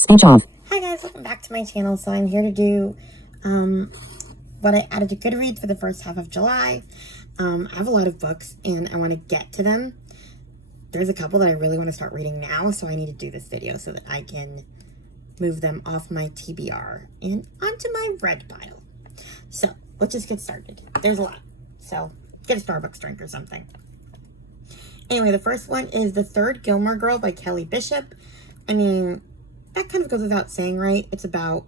Speech off. Hi guys, welcome back to my channel. So I'm here to do what I added to Goodreads for the first half of July. I have a lot of books and I want to get to them. There's a couple that I really want to start reading now, so I need to do this video so that I can move them off my TBR and onto my read pile. So let's just get started. There's a lot, so get a Starbucks drink or something. Anyway, the first one is The Third Gilmore Girl by Kelly Bishop. I mean, that kind of goes without saying, right? It's about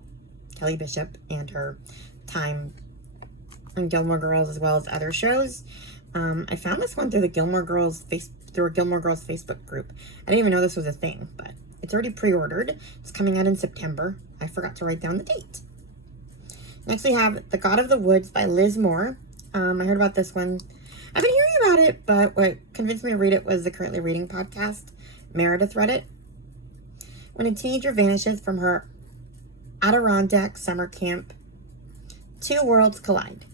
Kelly Bishop and her time on Gilmore Girls as well as other shows. I found this one through the Gilmore Girls through a Gilmore Girls Facebook group. I didn't even know this was a thing, but it's already pre-ordered. It's coming out in September. I forgot to write down the date. Next we have The God of the Woods by Liz Moore. I heard about this one. I've been hearing about it, but what convinced me to read it was the Currently Reading podcast. Meredith read it. When a teenager vanishes from her Adirondack summer camp, two worlds collide.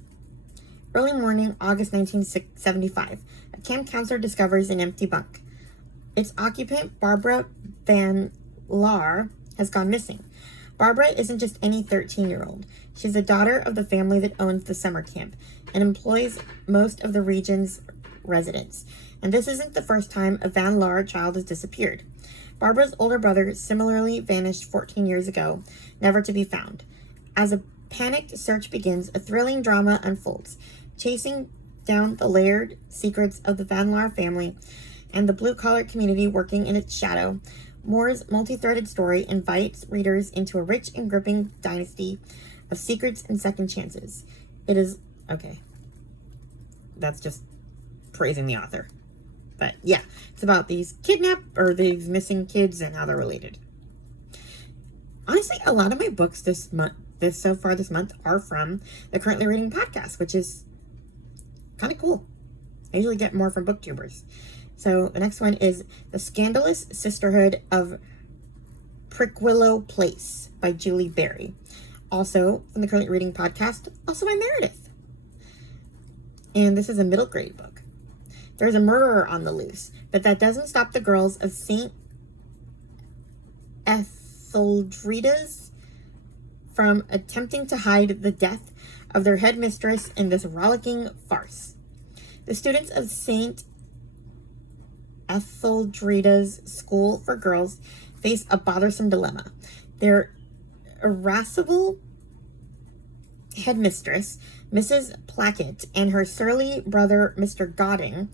Early morning, August 1975, a camp counselor discovers an empty bunk. Its occupant, Barbara Van Laar, has gone missing. Barbara isn't just any 13-year-old. She's the daughter of the family that owns the summer camp and employs most of the region's residents. And this isn't the first time a Van Laar child has disappeared. Barbara's older brother similarly vanished 14 years ago, never to be found. As a panicked search begins, a thrilling drama unfolds, chasing down the layered secrets of the Van Laar family and the blue-collar community working in its shadow. Moore's multi-threaded story invites readers into a rich and gripping dynasty of secrets and second chances. It is... okay. That's just praising the author. But yeah, it's about these these missing kids and how they're related. Honestly, a lot of my books this month are from the Currently Reading podcast, which is kind of cool. I usually get more from booktubers. So the next one is The Scandalous Sisterhood of Prickwillow Place by Julie Berry. Also from the Currently Reading podcast, also by Meredith. And this is a middle grade book. There's a murderer on the loose, but that doesn't stop the girls of St. Etheldreda's from attempting to hide the death of their headmistress in this rollicking farce. The students of St. Etheldreda's School for Girls face a bothersome dilemma. Their irascible headmistress, Mrs. Plackett, and her surly brother, Mr. Godding,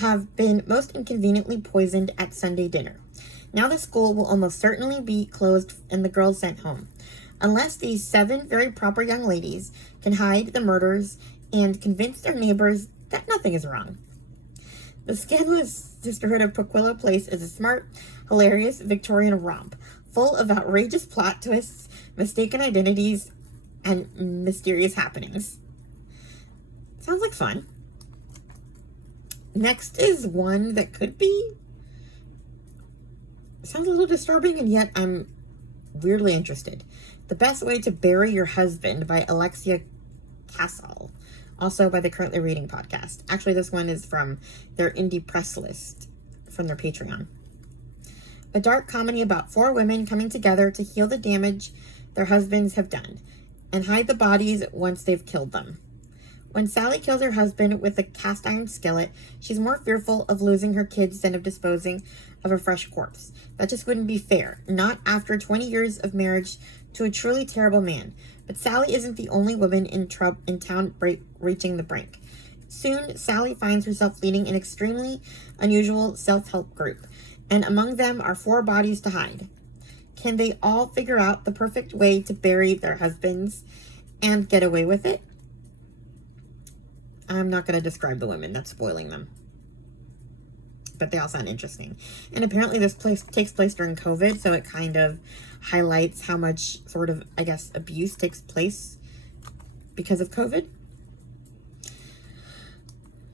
have been most inconveniently poisoned at Sunday dinner. Now the school will almost certainly be closed and the girls sent home, unless these 7 very proper young ladies can hide the murders and convince their neighbors that nothing is wrong. The Scandalous Sisterhood of Prickwillow Place is a smart, hilarious Victorian romp, full of outrageous plot twists, mistaken identities, and mysterious happenings. Sounds like fun. Next is one that could be... sounds a little disturbing, and yet I'm weirdly interested. The Best Way to Bury Your Husband by Alexia Casal. Also by the Currently Reading podcast. Actually, this one is from their indie press list from their Patreon. A dark comedy about 4 women coming together to heal the damage their husbands have done and hide the bodies once they've killed them. When Sally kills her husband with a cast iron skillet, she's more fearful of losing her kids than of disposing of a fresh corpse. That just wouldn't be fair, not after 20 years of marriage to a truly terrible man. But Sally isn't the only woman in town reaching the brink. Soon, Sally finds herself leading an extremely unusual self-help group, and among them are 4 bodies to hide. Can they all figure out the perfect way to bury their husbands and get away with it? I'm not going to describe the women. That's spoiling them. But they all sound interesting. And apparently this takes place during COVID, so it kind of highlights how much sort of, I guess, abuse takes place because of COVID.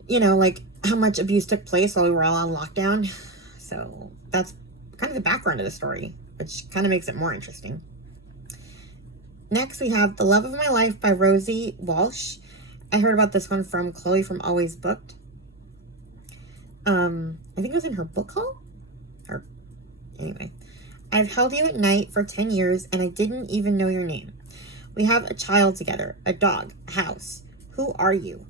You know, like how much abuse took place while we were all on lockdown. So that's kind of the background of the story, which kind of makes it more interesting. Next, we have The Love of My Life by Rosie Walsh. I heard about this one from Chloe from Always Booked. I think it was in her book haul. Or anyway, I've held you at night for 10 years and I didn't even know your name. We have a child together, a dog, a house. Who are you?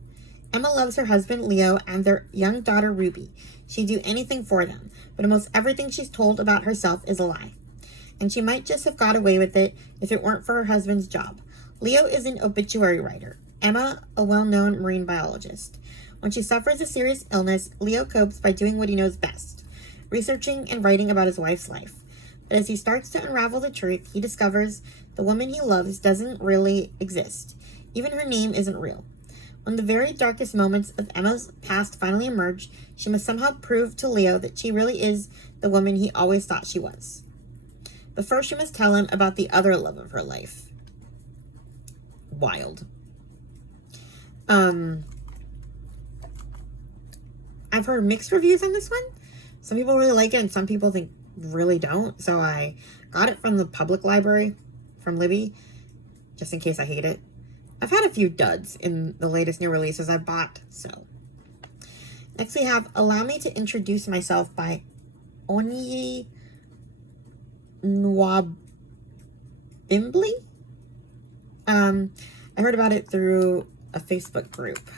Emma loves her husband, Leo, and their young daughter, Ruby. She'd do anything for them, but almost everything she's told about herself is a lie. And she might just have got away with it if it weren't for her husband's job. Leo is an obituary writer. Emma, a well-known marine biologist. When she suffers a serious illness, Leo copes by doing what he knows best, researching and writing about his wife's life. But as he starts to unravel the truth, he discovers the woman he loves doesn't really exist. Even her name isn't real. When the very darkest moments of Emma's past finally emerge, she must somehow prove to Leo that she really is the woman he always thought she was. But first she must tell him about the other love of her life. Wild. I've heard mixed reviews on this one. Some people really like it and some people really don't. So I got it from the public library, from Libby, just in case I hate it. I've had a few duds in the latest new releases I bought, so. Next we have Allow Me to Introduce Myself by Onyi Nwabimbli. I heard about it through a Facebook group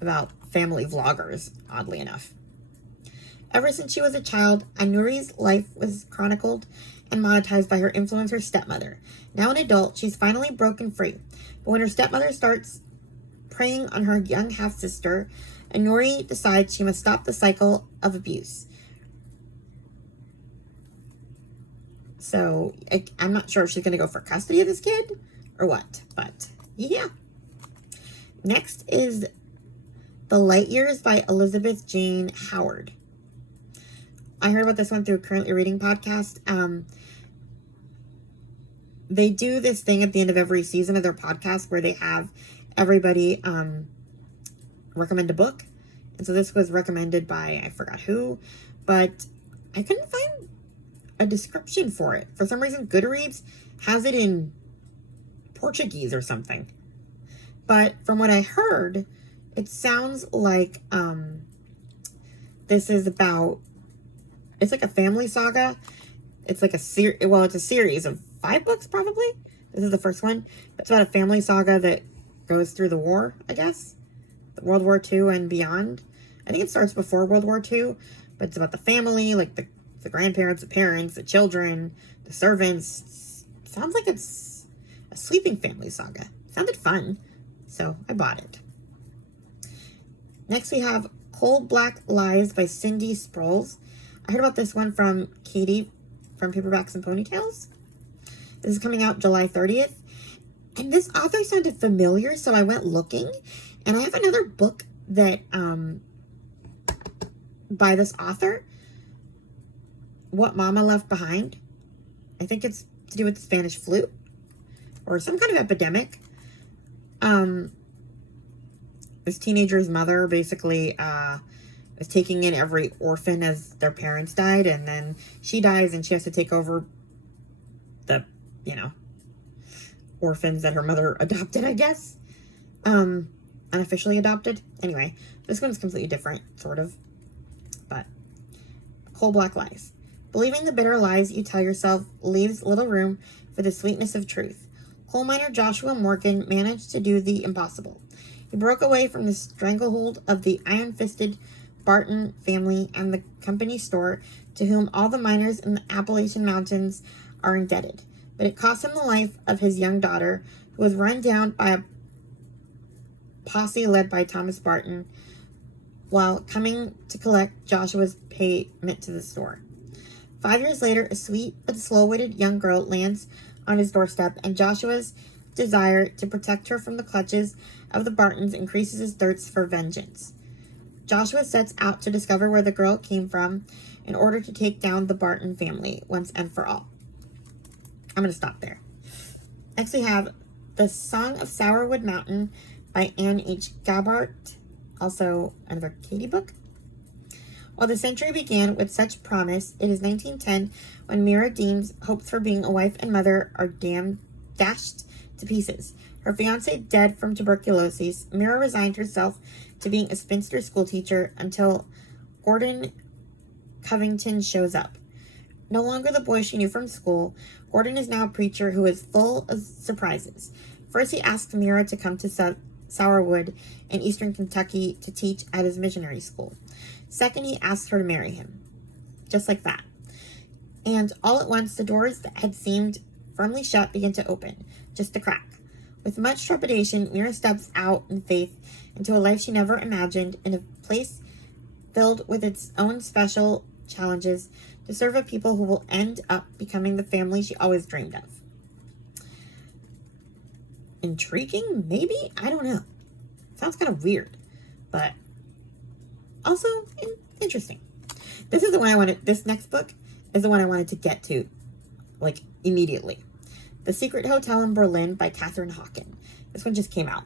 about family vloggers, oddly enough. Ever since she was a child, Anuri's life was chronicled and monetized by her influencer stepmother. Now an adult, she's finally broken free. But when her stepmother starts preying on her young half-sister, Anuri decides she must stop the cycle of abuse. So, I'm not sure if she's going to go for custody of this kid or what, but yeah. Next is The Light Years by Elizabeth Jane Howard. I heard about this one through a Currently Reading podcast. They do this thing at the end of every season of their podcast where they have everybody recommend a book. And so this was recommended by, I forgot who, but I couldn't find a description for it. For some reason, Goodreads has it in Portuguese or something. But from what I heard, it sounds like this is about, it's like a family saga. It's like it's a series of 5 books, probably. This is the first one. It's about a family saga that goes through the war, I guess. World War II and beyond. I think it starts before World War II, but it's about the family, like the grandparents, the parents, the children, the servants. Sounds like it's a sweeping family saga. Sounded fun, so I bought it. Next we have Cold Black Lies by Cindy Sproles. I heard about this one from Katie from Paperbacks and Ponytails. This is coming out July 30th. And this author sounded familiar, so I went looking. And I have another book that, by this author, What Mama Left Behind. I think it's to do with the Spanish flu or some kind of epidemic. This teenager's mother basically is taking in every orphan as their parents died, and then she dies and she has to take over the, orphans that her mother adopted, I guess. Unofficially adopted. Anyway, this one's completely different, sort of. But Cold Black Lies. Believing the bitter lies you tell yourself leaves little room for the sweetness of truth. Coal miner Joshua Morgan managed to do the impossible. He broke away from the stranglehold of the iron-fisted Barton family and the company store to whom all the miners in the Appalachian Mountains are indebted. But it cost him the life of his young daughter, who was run down by a posse led by Thomas Barton while coming to collect Joshua's payment to the store. 5 years later, a sweet but slow-witted young girl lands on his doorstep, and Joshua's desire to protect her from the clutches of the Bartons increases his thirst for vengeance. Joshua sets out to discover where the girl came from in order to take down the Barton family once and for all. I'm going to stop there. Next we have The Song of Sourwood Mountain by Anne H. Gabbard, also another Katie book. While the century began with such promise, it is 1910 when Mira Dean's hopes for being a wife and mother are dashed to pieces. Her fiancé dead from tuberculosis, Mira resigned herself to being a spinster schoolteacher until Gordon Covington shows up. No longer the boy she knew from school, Gordon is now a preacher who is full of surprises. First, he asks Mira to come to Sourwood in eastern Kentucky to teach at his missionary school. Second, he asks her to marry him. Just like that. And all at once, the doors that had seemed firmly shut begin to open, just a crack. With much trepidation, Mira steps out in faith into a life she never imagined, in a place filled with its own special challenges, to serve a people who will end up becoming the family she always dreamed of. Intriguing? Maybe? I don't know. Sounds kind of weird, but also interesting. This is the one I wanted. This next book is the one I wanted to get to, like, immediately. The Secret Hotel in Berlin by Catherine Hawken. This one just came out.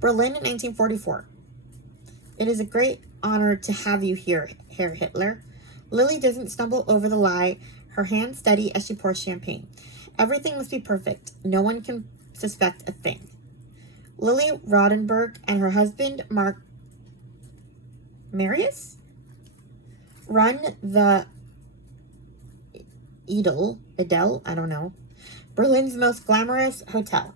Berlin in 1944. It is a great honor to have you here, Herr Hitler. Lily doesn't stumble over the lie, her hand steady as she pours champagne. Everything must be perfect. No one can suspect a thing. Lily Rodenberg and her husband, Marius, run the Edel, I don't know, Berlin's most glamorous hotel.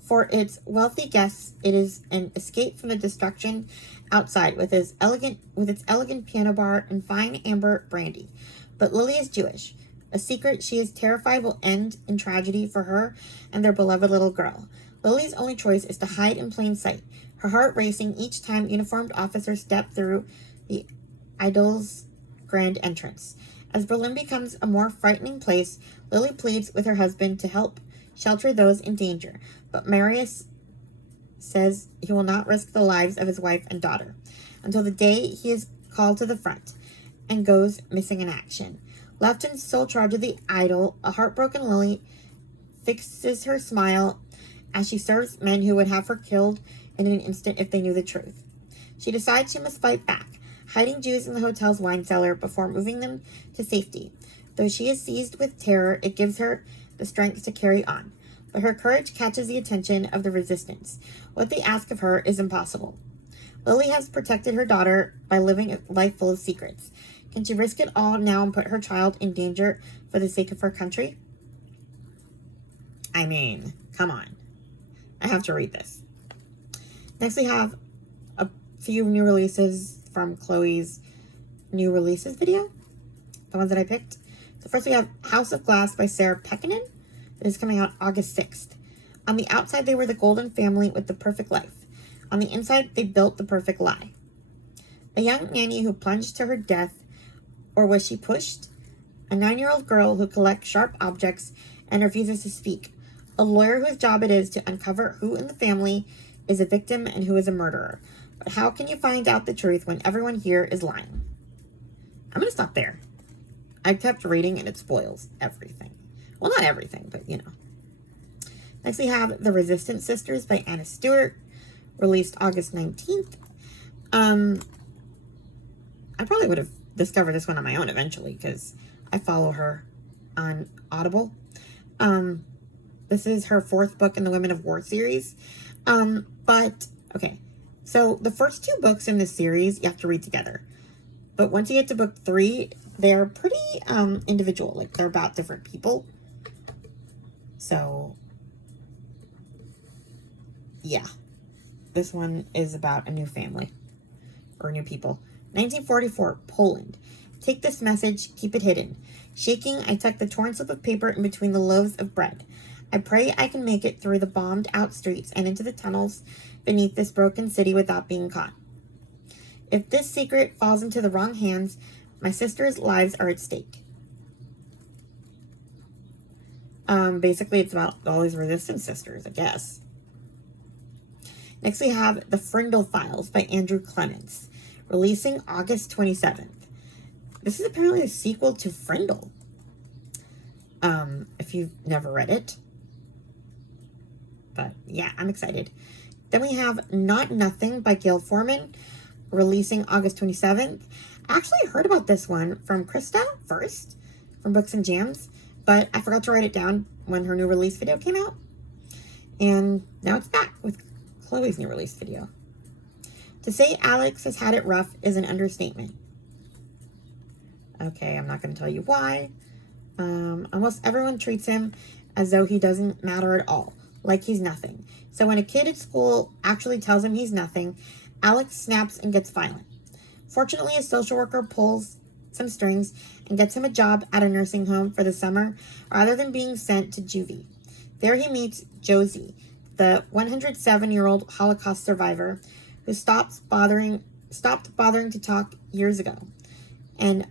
For its wealthy guests, it is an escape from the destruction outside with its elegant piano bar and fine amber brandy. But Lily is Jewish, a secret she is terrified will end in tragedy for her and their beloved little girl. Lily's only choice is to hide in plain sight, her heart racing each time uniformed officers step through the Edel's grand entrance. As Berlin becomes a more frightening place, Lily pleads with her husband to help shelter those in danger, but Marius says he will not risk the lives of his wife and daughter until the day he is called to the front and goes missing in action. Left in sole charge of the Idol, a heartbroken Lily fixes her smile as she serves men who would have her killed in an instant if they knew the truth. She decides she must fight back, hiding Jews in the hotel's wine cellar before moving them to safety. Though she is seized with terror, it gives her the strength to carry on. But her courage catches the attention of the resistance. What they ask of her is impossible. Lily has protected her daughter by living a life full of secrets. Can she risk it all now and put her child in danger for the sake of her country? I mean, come on. I have to read this. Next, we have a few new releases from Chloe's new releases video. The ones that I picked. So first we have House of Glass by Sarah Pekkanen. It is coming out August 6th. On the outside, they were the golden family with the perfect life. On the inside, they built the perfect lie. A young nanny who plunged to her death, or was she pushed? A 9-year-old girl who collects sharp objects and refuses to speak. A lawyer whose job it is to uncover who in the family is a victim and who is a murderer. But how can you find out the truth when everyone here is lying? I'm going to stop there. I kept reading and it spoils everything. Well, not everything, but you know. Next we have The Resistance Sisters by Anna Stewart, released August 19th. I probably would have discovered this one on my own eventually because I follow her on Audible. This is her 4th book in the Women of War series. Okay. So the first 2 books in this series you have to read together. But once you get to book 3, they're pretty individual. Like, they're about different people. So, yeah. This one is about a new family. Or new people. 1944, Poland. Take this message, keep it hidden. Shaking, I tuck the torn slip of paper in between the loaves of bread. I pray I can make it through the bombed-out streets and into the tunnels beneath this broken city without being caught. If this secret falls into the wrong hands, my sisters' lives are at stake. Basically, it's about all these resistance sisters, I guess. Next, we have The Frindle Files by Andrew Clements, releasing August 27th. This is apparently a sequel to Frindle. If you've never read it. But yeah, I'm excited. Then we have Not Nothing by Gail Forman, releasing August 27th. I actually heard about this one from Krista first, from Books and Jams, but I forgot to write it down when her new release video came out. And now it's back with Chloe's new release video. To say Alex has had it rough is an understatement. Okay, I'm not going to tell you why. Almost everyone treats him as though he doesn't matter at all, like he's nothing. So when a kid at school actually tells him he's nothing, Alex snaps and gets violent. Fortunately, a social worker pulls some strings and gets him a job at a nursing home for the summer rather than being sent to juvie. There he meets Josie, the 107-year-old Holocaust survivor who stopped bothering to talk years ago, and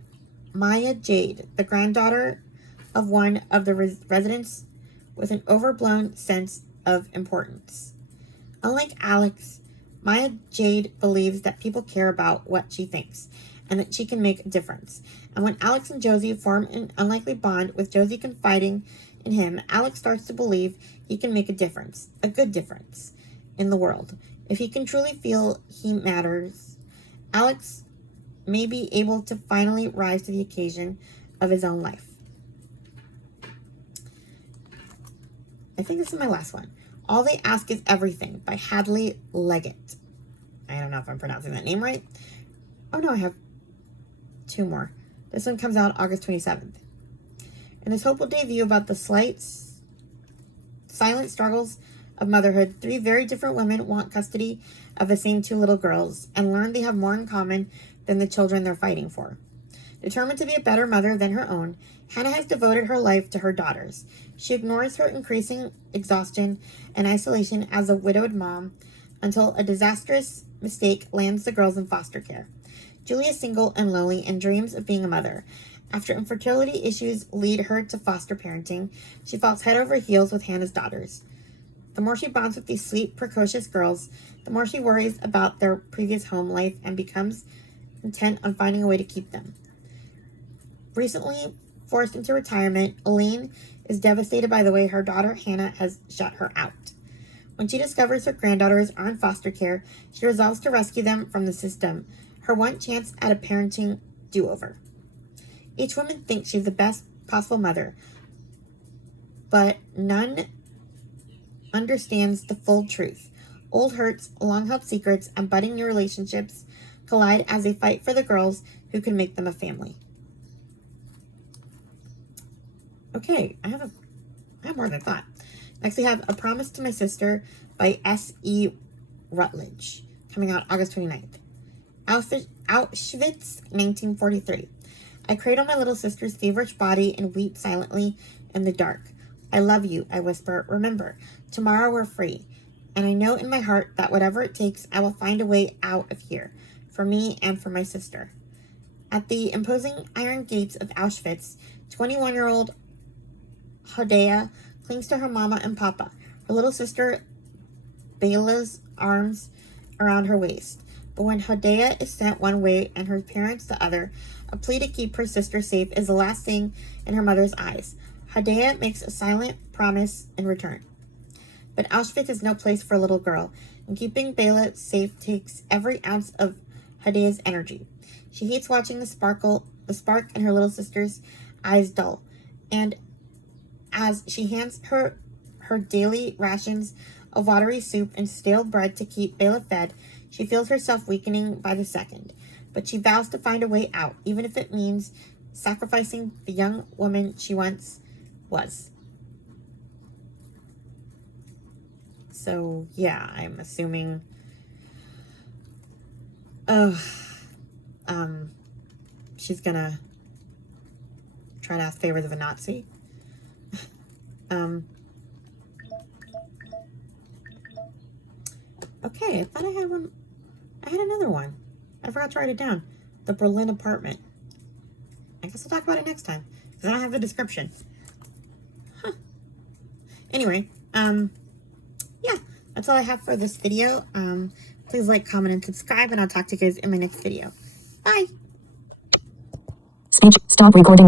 Maya Jade, the granddaughter of one of the residents with an overblown sense of importance. Unlike Alex, Maya Jade believes that people care about what she thinks and that she can make a difference. And when Alex and Josie form an unlikely bond, with Josie confiding in him, Alex starts to believe he can make a difference, a good difference, in the world. If he can truly feel he matters, Alex may be able to finally rise to the occasion of his own life. I think this is my last one. All They Ask Is Everything by Hadley Leggett. I don't know if I'm pronouncing that name right. Oh no, I have two more. This one comes out August 27th. In this hopeful debut about the silent struggles of motherhood, three very different women want custody of the same two little girls and learn they have more in common than the children they're fighting for. Determined to be a better mother than her own, Hannah has devoted her life to her daughters. She ignores her increasing exhaustion and isolation as a widowed mom until a disastrous mistake lands the girls in foster care. Julie is single and lonely and dreams of being a mother. After infertility issues lead her to foster parenting, she falls head over heels with Hannah's daughters. The more she bonds with these sweet, precocious girls, the more she worries about their previous home life and becomes intent on finding a way to keep them. Recently forced into retirement, Elaine is devastated by the way her daughter Hannah has shut her out. When she discovers her granddaughters are in foster care, she resolves to rescue them from the system, her one chance at a parenting do-over. Each woman thinks she's the best possible mother, but none understands the full truth. Old hurts, long-held secrets, and budding new relationships collide as they fight for the girls who can make them a family. Okay, I have more than I thought. Next, we have A Promise to My Sister by S.E. Rutledge, coming out August 29th. Auschwitz, 1943. I cradle my little sister's feverish body and weep silently in the dark. I love you, I whisper. Remember, tomorrow we're free. And I know in my heart that whatever it takes, I will find a way out of here, for me and for my sister. At the imposing iron gates of Auschwitz, 21-year-old Hodea clings to her mama and papa, her little sister Bela's arms around her waist. But when Hodea is sent one way and her parents the other, a plea to keep her sister safe is the last thing in her mother's eyes. Hodea makes a silent promise in return. But Auschwitz is no place for a little girl, and keeping Bela safe takes every ounce of Hodea's energy. She hates watching the spark in her little sister's eyes dull, and as she hands her daily rations of watery soup and stale bread to keep Bela fed, she feels herself weakening by the second. But she vows to find a way out, even if it means sacrificing the young woman she once was. So, yeah, I'm assuming... she's gonna try to ask favors of a Nazi. Okay, I thought I had one. I had another one. I forgot to write it down. The Berlin Apartment. I guess I'll talk about it next time, because I don't have the description. Huh. Anyway, yeah, that's all I have for this video. Please like, comment, and subscribe, and I'll talk to you guys in my next video. Bye! Speech, stop recording.